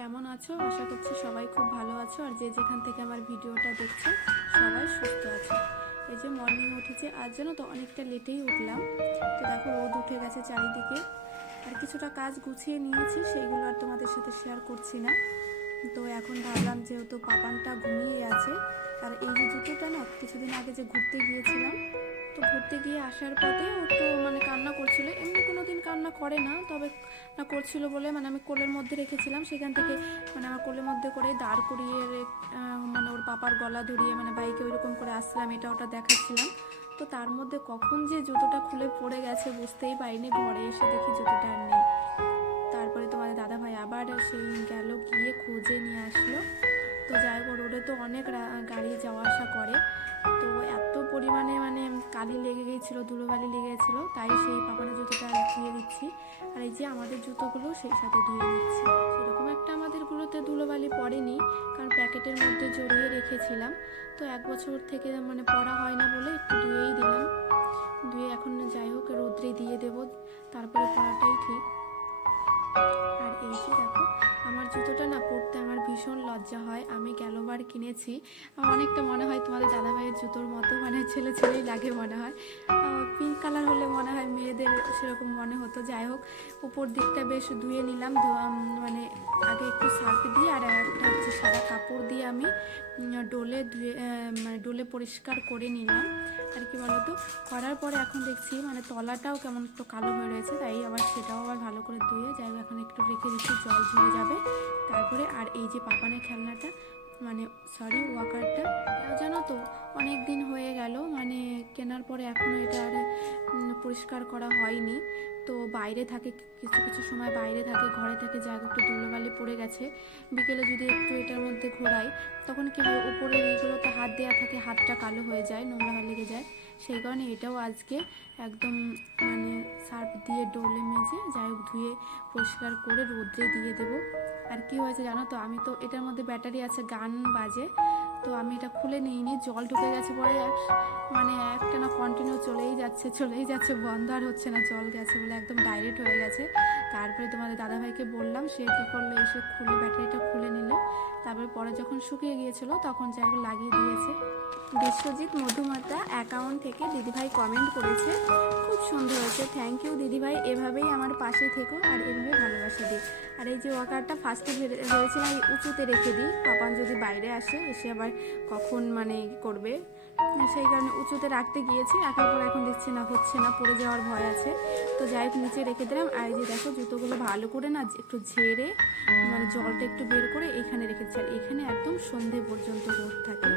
কেমন আছো? আশা করছি সবাই খুব ভালো আছো। আর যে যেখান থেকে আমার ভিডিওটা দেখছ, সবাই সুস্থ আছে। এই যে মর্নিং উঠেছে আজ জানো তো, অনেকটা লেটেই উঠলাম। তো দেখো, রোদ উঠে গেছে চারিদিকে। আর কিছুটা কাজ গুছিয়ে নিয়েছি, সেইগুলো আর তোমাদের সাথে শেয়ার করছি না। তো এখন ভাবলাম, যেহেতু পাপানটা ঘুমিয়ে আছে, আর এই জুতোটা না, কিছুদিন আগে যে ঘুরতে গিয়েছিলাম তো ঘুরতে গিয়ে আসার পথে ও তো মানে কান্না করছিল। এমনি কোনো দিন কান্না করে না, তবে না করছিল বলে মানে আমি কোলের মধ্যে রেখেছিলাম। সেখান থেকে মানে আমার কোলের মধ্যে করে দাঁড় করিয়ে মানে ওর পাপার গলা ধরিয়ে মানে বাইকে ওইরকম করে আসছিলাম এটা ওটা দেখাচ্ছিলাম। তো তার মধ্যে কখন যে জুতোটা খুলে পড়ে গেছে বুঝতেই পারিনি। ঘরে এসে দেখি জুতোটা আর নেই। তো অনেক গাড়ি যাওয়া আসা করে। তো এত পরিমাণে মানে কালি লেগে গিয়েছিল ধুলোবালি লেগে গেছিল, তাই সেই পাপানের জুতোটা ধুয়ে দিচ্ছি। আর এই যে আমাদের জুতোগুলো সেই সাথে ধুয়ে দিচ্ছি সেরকম একটা আমাদেরগুলোতে ধুলোবালি পড়েনি, কারণ প্যাকেটের মধ্যে জড়িয়ে রেখেছিলাম। তো এক বছর থেকে মানে পড়া হয় না বলে একটু ধুয়েই দিলাম। ধুয়ে এখন যাই হোক রোদ্রে দিয়ে দেব, তারপরে পড়াটাই ঠিক। আর এই যে দেখো, আমার জুতোটা না পরতে আমার ভীষণ লজ্জা হয়। আমি গেলবার কিনেছি। আমার অনেকটা মনে হয় জুতোর মতো মানে ছেলে ছেলেই লাগে মনে হয়। পিঙ্ক কালার হলে মনে হয় মেয়েদের সেরকম মনে হতো। যাই হোক, উপর দিকটা বেশ ধুয়ে নিলাম। ধোয়া মানে আগে একটু সার্ফ দিয়ে আর একটা হচ্ছে সাদা কাপড় দিয়ে আমি ডোলে ধুয়ে মানে ডোলে পরিষ্কার করে নিলাম। আর কি বলতো, করার পরে এখন দেখছি মানে তলাটাও কেমন একটু কালো হয়ে রয়েছে, তাই আবার সেটাও আবার ভালো করে ধুয়ে, যাই এখন একটু রেখে দিচ্ছি, জল ঝরে যাবে। তারপরে আর এই যে পাপানের খেলনাটা মানে সরি ওয়াকারটা জানো তো অনেক দিন হয়ে গেল মানে কেনার পরে এখনও এটা আর পরিষ্কার করা হয়নি। তো বাইরে থাকে, কিছু কিছু সময় বাইরে থাকে, ঘরে থাকে যা একটু ধুলোবালি পড়ে গেছে। বিকেলে যদি একটু এটার মধ্যে ঘোরাই, তখন কি হয় উপরের এইগুলোতে হাত দেওয়া থাকে, হাতটা কালো হয়ে যায়, নোংরা লেগে যায়। সেই কারণে এটাও আজকে একদম মানে সার্ফ দিয়ে ডোলে মেজে যাই হোক ধুয়ে পরিষ্কার করে রোদ্রে দিয়ে দেবো। আর কি হয়েছে জানো তো? আমি তো এটার মধ্যে ব্যাটারি আছে, গান বাজে। তো আমি এটা খুলে নিইনি, জল ঢুকে গেছে পরে মানে একটা না কন্টিনিউ চলেই যাচ্ছে চলেই যাচ্ছে, বন্ধ আর হচ্ছে না, জল গেছে বলে একদম ডাইরেক্ট হয়ে গেছে। তারপরে তোমাদের দাদাভাইকে বললাম, সে কী করল, এসে খুলে ব্যাটারিটা খুলে নিল। তারপরে পরে যখন শুকিয়ে গিয়েছিল, তখন যাই হোক লাগিয়ে দিয়েছে। বিশ্বজিৎ মধুমাতা অ্যাকাউন্ট থেকে দিদিভাই কমেন্ট করেছে, খুব সুন্দর হয়েছে থ্যাংক ইউ দিদিভাই, এভাবেই আমার পাশে থেকো আর এভাবে ভালোবাসা দিই আর এই যে ওয়াকারটা ফার্স্টে ভেবেছিলাম উঁচুতে রেখে দিই, পাপান যদি বাইরে আসে, এসে আবার কখন মানে করবে? সেই কারণে উঁচুতে রাখতে গিয়েছি, রাখার পর এখন দেখছি না, হচ্ছে না, পড়ে যাওয়ার ভয় আছে। তো যাই হোক, নিচে রেখে দিলাম। আর যে দেখো, জুতোগুলো ভালো করে না একটু ঝেড়ে মানে জলটা একটু বের করে এখানে রেখেছি আর এখানে একদম সন্ধে পর্যন্ত রোদ থাকে।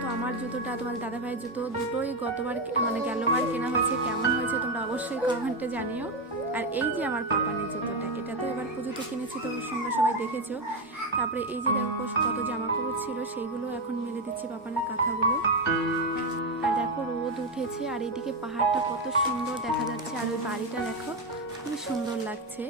তো আমার জুতোটা, তোমার দাদা ভাইয়ের জুতো দুটোই গতবার মানে গেলবার কেনা হয়েছে। কেমন হয়েছে তোমরা অবশ্যই কমেন্টে জানিও। আর এই যে আমার পাপানের জুতোটা এটা তো এবার পুজোতে কিনেছি তো তোমরা সবাই দেখেছ। তারপরে এই যে দেখো কত জামা কাপড় ছিল, সেইগুলো এখন মেলে দিচ্ছি পাপানের কাঁথাগুলো। আর দেখো রোদ উঠেছে, আর এইদিকে পাহাড়টা কত সুন্দর দেখা যাচ্ছে, আর ওই বাড়িটা দেখো, খুবই সুন্দর লাগছে।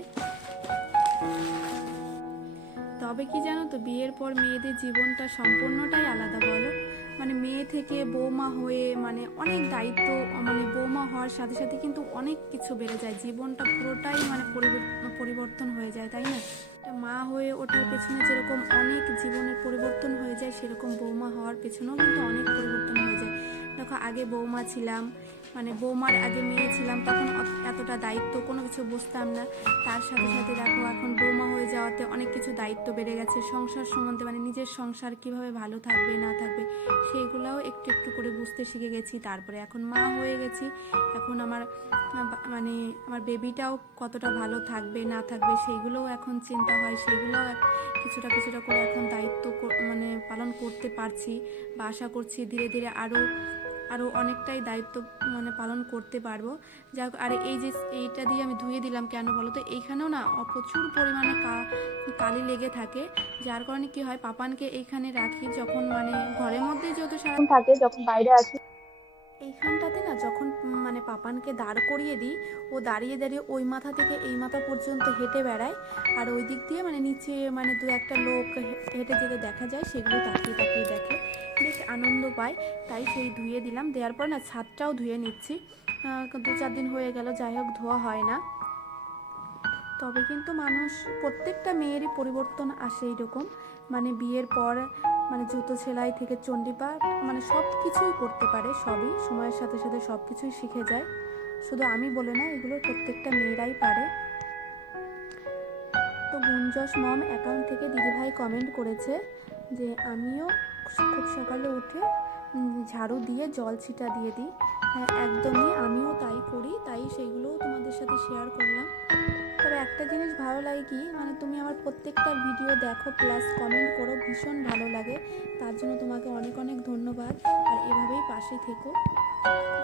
তবে কি জানো তো, বিয়ের পর মেয়েদের জীবনটা সম্পূর্ণটাই আলাদা বলো। মানে মেয়ে থেকে বৌমা হয়ে মানে অনেক দায়িত্ব মানে বৌমা হওয়ার সাথে সাথে কিন্তু অনেক কিছু বেড়ে যায়। জীবনটা পুরোটাই মানে পরিবর- পরিবর্তন হয়ে যায়, তাই না? একটা মা হয়ে ওঠার পেছনে যেরকম অনেক জীবনের পরিবর্তন হয়ে যায়, সেরকম বৌমা হওয়ার পেছনেও কিন্তু অনেক পরিবর্তন হয়ে যায়। দেখো, আগে বৌমা ছিলাম মানে বৌমার আগে মেয়ে ছিলাম, তখন এতটা দায়িত্ব কোনো কিছু বুঝতাম না। তার সাথে সাথে দেখো এখন বৌমা হয়ে যাওয়াতে অনেক কিছু দায়িত্ব বেড়ে গেছে। সংসার সম্বন্ধে মানে নিজের সংসার কীভাবে ভালো থাকবে, না থাকবে সেইগুলোও একটু একটু করে বুঝতে শিখে গেছি। তারপরে এখন মা হয়ে গেছি। এখন আমার মানে আমার বেবিটাও কতটা ভালো থাকবে, না থাকবে সেইগুলোও এখন চিন্তা হয়। সেইগুলোও কিছুটা কিছুটা করে এখন দায়িত্ব মানে পালন করতে পারছি বা আশা করছি ধীরে ধীরে আরও আরও অনেকটাই দায়িত্ব মানে পালন করতে পারব। যা আর এই যে এইটা দিয়ে আমি ধুয়ে দিলাম কেন বলো তো? এইখানেও না প্রচুর পরিমাণে কালি লেগে থাকে। যার কারণে কি হয়, পাপানকে এইখানে রাখি যখন মানে ঘরের মধ্যে যত সারা থাকে, যখন বাইরে আসি এইখানটাতে না যখন মানে পাপানকে দাঁড় করিয়ে দিই, ও দাঁড়িয়ে দাঁড়িয়ে ওই মাথা থেকে এই মাথা পর্যন্ত হেঁটে বেড়ায়। আর ওই দিক দিয়ে মানে নিচে মানে দু একটা লোক হেঁটে যেতে দেখা যায়, সেগুলো তাকিয়ে তাকিয়ে দেখে। বেশ আনন্দ পায়, তাই সেই ধুয়ে দিলাম। দেওয়ার পর না ছাদটাও ধুয়ে নিচ্ছি। দু চার দিন হয়ে গেল, যাই হোক ধোয়া হয় না। তবে কিন্তু মানুষ, প্রত্যেকটা মেয়েরই পরিবর্তন আসে এইরকম। মানে বিয়ের পর মানে জুতো সেলাই থেকে চণ্ডীপাঠ মানে সব কিছুই করতে পারে সবই, সময়ের সাথে সাথে সব কিছুই শিখে যায়। শুধু আমি বলে না, এগুলো প্রত্যেকটা মেয়েরাই পারে। তো গুঞ্জস মম অ্যাকাউন্ট থেকে দিদিভাই কমেন্ট করেছে যে, আমিও খুব সকালে উঠে ঝাড়ু দিয়ে জল ছিটা দিয়ে দিই। হ্যাঁ একদমই আমিও তাই করি, তাই সেইগুলোও তোমাদের সাথে শেয়ার করলাম। তবে একটা জিনিস ভালো লাগে কি মানে তুমি আমার প্রত্যেকটা ভিডিও দেখো প্লাস কমেন্ট করো, ভীষণ ভালো লাগে। তার জন্য তোমাকে অনেক অনেক ধন্যবাদ। আর এভাবেই পাশে থেকো।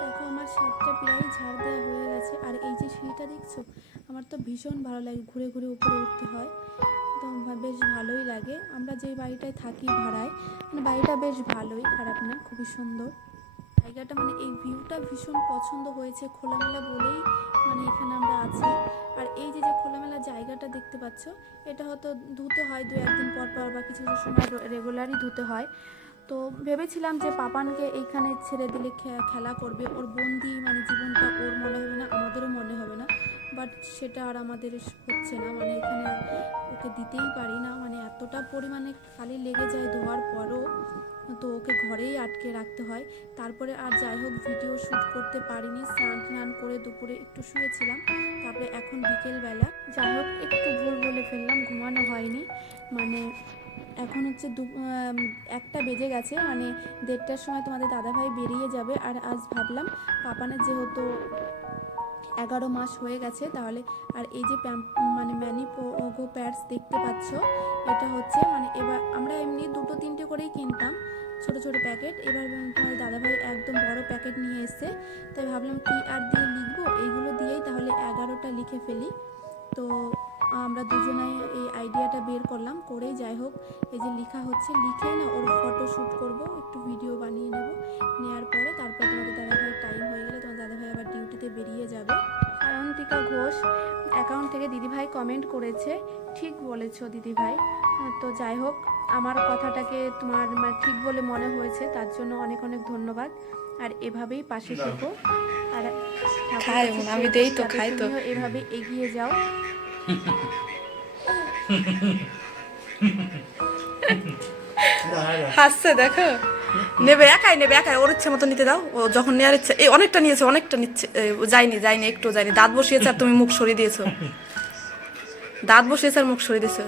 দেখো আমার সাতটা প্রায় ঝাড় দেওয়া হয়ে গেছে। আর এই যে সিঁড়িটা দেখছ, আমার তো ভীষণ ভালো লাগে ঘুরে ঘুরে উপরে উঠতে হয়। তো বেশ ভালোই লাগে। আমরা যে বাড়িটায় থাকি ভাড়ায় মানে বাড়িটা বেশ ভালোই, খারাপ না খুবই সুন্দর। জায়গাটা মানে এই ভিউটা ভীষণ পছন্দ হয়েছে খোলামেলা বলেই মানে এখানে আমরা আছি। আর এই যে যে খোলামেলা জায়গাটা দেখতে পাচ্ছ, এটা হয়তো ধুতে হয় দু একদিন পর পর বা কিছু কিছু সময় রেগুলারই ধুতে হয়। তো ভেবেছিলাম যে পাপানকে এইখানে ছেড়ে দিলে খেলা করবে। ওর বন্দি মানে জীবনটা ওর মনে হবে না, আমাদেরও মনে হবে না। বাট সেটা আর আমাদের হচ্ছে না। মানে এখানে ওকে দিতেই পারি না। মানে এতটা পরিমাণে খালি লেগে যায় ধোয়ার পরও। তো ওকে ঘরেই আটকে রাখতে হয়। তারপরে আর যাই হোক ভিডিও শ্যুট করতে পারিনি, স্নান টান করে দুপুরে একটু শুয়েছিলাম। তারপরে এখন বিকেলবেলা। যাই হোক, একটু ভুল বলে ফেললাম, ঘুমানো হয়নি। মানে এখন হচ্ছে দু একটা বেজে গেছে। মানে দেড়টার সময় তোমাদের দাদাভাই বেরিয়ে যাবে। আর আজ ভাবলাম, পাপানের যেহেতু এগারো মাস হয়ে গেছে, তাহলে আর এই যে মানে ম্যানি পোগো প্যাডস দেখতে পাচ্ছ, এটা হচ্ছে মানে এবার আমরা এমনি দুটো তিনটে করেই কিনতাম, ছোট ছোট প্যাকেট। এবার তোমার দাদাভাই একদম বড় প্যাকেট নিয়ে এসছে, তাই ভাবলাম কি আর দিয়ে লিখব? এইগুলো দিয়েই তাহলে এগারোটা লিখে ফেলি। তো আমরা দুজনাই এই আইডিয়াটা বের করলাম করেই যাই হোক এই যে লেখা হচ্ছে লিখে না ওর ফটো শ্যুট করব একটু ভিডিও বানিয়ে নেব। নেওয়ার পরে তারপর তোমাদের দাদাভাই টাইম হয়ে গেলে তোমার দাদাভাই আবার ডিউটিতে বেরিয়ে যাবে। সায়ন্তিকা ঘোষ অ্যাকাউন্ট থেকে দিদিভাই কমেন্ট করেছে ঠিক বলেছ দিদিভাই। তো যাই হোক আমার কথাটাকে তোমার মানে ঠিক বলে মনে হয়েছে তার জন্য অনেক অনেক ধন্যবাদ। আর এভাবেই পাশে থেকো। আর আমি দেই তো, খাই তো। এভাবে এগিয়ে যাও। হাসছে, দেখো। নেবে, একাই নেবে, একাই, ওর ইচ্ছে মতো নিতে দাও। ও যখন নেওয়ার ইচ্ছে, এই অনেকটা নিয়েছে, অনেকটা নিচ্ছে যায়নি যায়নি একটু যায়নি। দাঁত বসিয়েছে আর তুমি মুখ সরিয়ে দিয়েছ। দাঁত বসিয়েছে আর মুখ সরিয়ে দিয়েছ।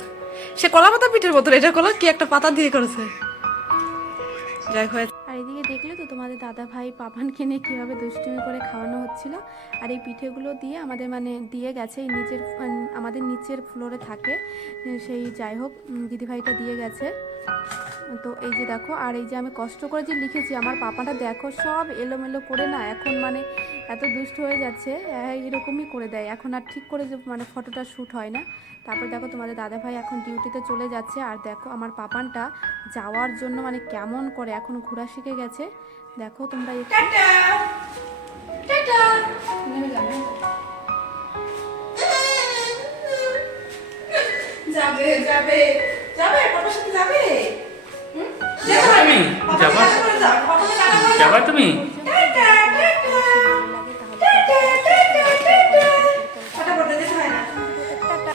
সে কলা পাতা পিঠের মতো এটা কলা কি একটা পাতা দিয়ে করেছে? যাই হয়েছে। আর এদিকে দেখলে তো তোমাদের দাদা ভাই পাপানকে নিয়ে কীভাবে দুষ্টুমি করে খাওয়ানো হচ্ছিল। আর এই পিঠেগুলো দিয়ে আমাদের মানে দিয়ে গেছে, এই নিচের আমাদের নিচের ফ্লোরে থাকে। সেই যাই হোক দিদিভাইটা দিয়ে গেছে। তো এই যে দেখো, আর এই যে আমি কষ্ট করে যে লিখেছি, আমার পাপাটা দেখো সব এলোমেলো করে না, এখন মানে এত দুষ্ট হয়ে যাচ্ছে এরকমই করে দেয়। এখন আর ঠিক করে যে মানে ফটোটা শ্যুট হয় না। তারপর দেখো তোমাদের দাদাভাই এখন ডিউটিতে চলে যাচ্ছে। আর দেখো আমার পাপানটা যাওয়ার জন্য মানে কেমন করে এখন ঘোরা শিখে গেছে। দেখো তোমরা যাবে যাবে যাবে পাপার সাথে যাবে। যাবা তুমি?